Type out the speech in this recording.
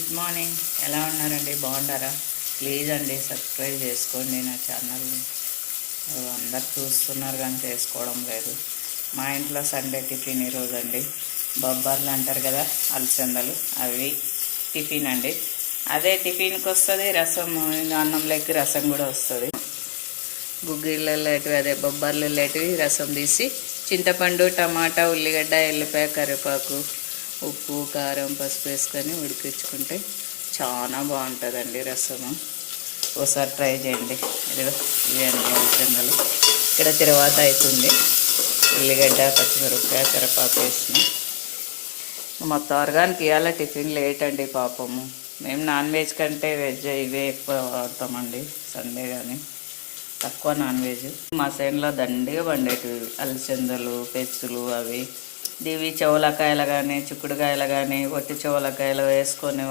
Good morning. ఎలా ఉన్నారండి? బాగున్నారా? ప్లీజ్ అండి సబ్స్క్రైబ్ చేసుకోండి నా ఛానల్ని. అందరు చూస్తున్నారు కానీ చేసుకోవడం లేదు. మా ఇంట్లో సండే టిఫిన్ ఈరోజు అండి బొబ్బర్లు అంటారు కదా, అలసందలు, అవి టిఫిన్ అండి. అదే టిఫిన్కి వస్తుంది రసం, అన్నంలోకి రసం కూడా వస్తుంది. గుగ్గిళ్ళు లేటివి, అదే బొబ్బర్లు లేటివి రసం తీసి చింతపండు, టమాటా, ఉల్లిగడ్డ, ఎల్లిపాయ, కరివేపాకు, ఉప్పు, కారం, పసుపు వేసుకొని ఉడికించుకుంటే చాలా బాగుంటుందండి రసము. ఒకసారి ట్రై చేయండి. ఇదిగో ఇవి అండి అలసందలు. ఇక్కడ తర్వాత అవుతుంది ఉల్లిగడ్డ, పచ్చిమిరపకాయ, కరివేపాకు వేసిన. మా త్వరగానికి ఇవాళ టిఫిన్ లేట్ అండి పాపము. మేము నాన్ వెజ్ కంటే వెజ్ ఇవే ఎక్కువ వాడతామండి. సండే కానీ తక్కువ నాన్ వెజ్. మా సైడ్లో దండిగా పండేటివి అలసందలు, పెచ్చులు, అవి ఇవి చెవలకాయలు కానీ, చిక్కుడుకాయలు కానీ, ఒట్టి చెవలకాయలు వేసుకొని